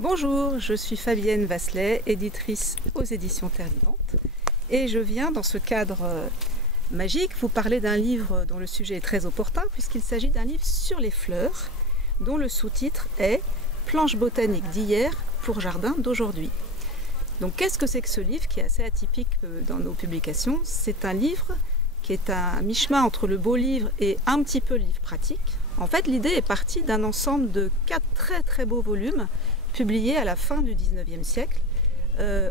Bonjour, je suis Fabienne Vasselet, éditrice aux éditions Terre Vivante, et je viens dans ce cadre magique vous parler d'un livre dont le sujet est très opportun puisqu'il s'agit d'un livre sur les fleurs dont le sous-titre est « Planche botanique d'hier pour jardin d'aujourd'hui ». Donc qu'est-ce que c'est que ce livre qui est assez atypique dans nos publications? C'est un livre qui est un mi-chemin entre le beau livre et un petit peu livre pratique. En fait, l'idée est partie d'un ensemble de 4 très beaux volumes publiés à la fin du 19e siècle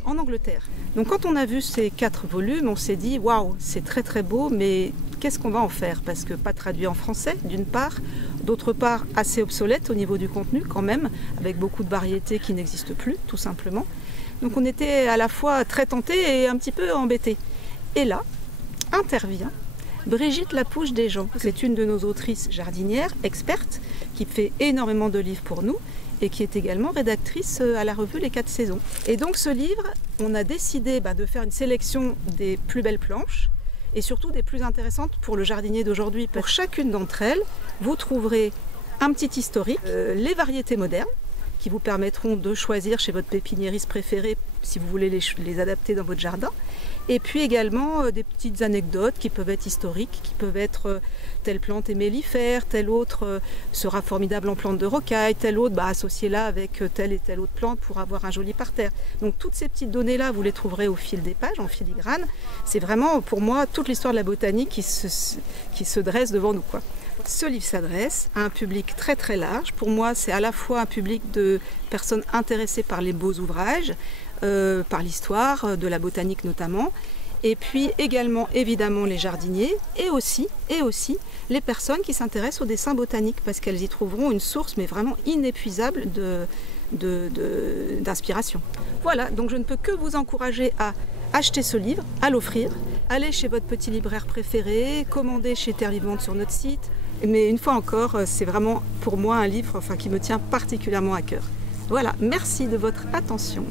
en Angleterre. Donc quand on a vu ces 4 volumes, on s'est dit waouh, c'est très beau, mais qu'est-ce qu'on va en faire? Parce que pas traduit en français d'une part, d'autre part assez obsolète au niveau du contenu quand même, avec beaucoup de variétés qui n'existent plus tout simplement. Donc on était à la fois très tentés et un petit peu embêtés. Et là intervient Brigitte Lapouche-Desjean. C'est une de nos autrices jardinières, expertes, qui fait énormément de livres pour nous et qui est également rédactrice à la revue Les 4 saisons. Et donc ce livre, on a décidé de faire une sélection des plus belles planches et surtout des plus intéressantes pour le jardinier d'aujourd'hui. Pour chacune d'entre elles, vous trouverez un petit historique, les variétés modernes, qui vous permettront de choisir chez votre pépiniériste préféré si vous voulez les adapter dans votre jardin. Et puis également des petites anecdotes qui peuvent être historiques, qui peuvent être telle plante est mellifère, telle autre sera formidable en plante de rocaille, telle autre associez-la avec telle et telle autre plante pour avoir un joli parterre. Donc toutes ces petites données-là, vous les trouverez au fil des pages, en filigrane. C'est vraiment pour moi toute l'histoire de la botanique qui se dresse devant nous, quoi. Ce livre s'adresse à un public très large. Pour moi, c'est à la fois un public de personnes intéressées par les beaux ouvrages, par l'histoire, de la botanique notamment, et puis également évidemment les jardiniers, et aussi les personnes qui s'intéressent au dessin botanique, parce qu'elles y trouveront une source mais vraiment inépuisable d'inspiration. Voilà, donc je ne peux que vous encourager à acheter ce livre, à l'offrir, aller chez votre petit libraire préféré, commander chez Terre Vivante sur notre site. Mais une fois encore, c'est vraiment pour moi un livre qui me tient particulièrement à cœur. Voilà, merci de votre attention.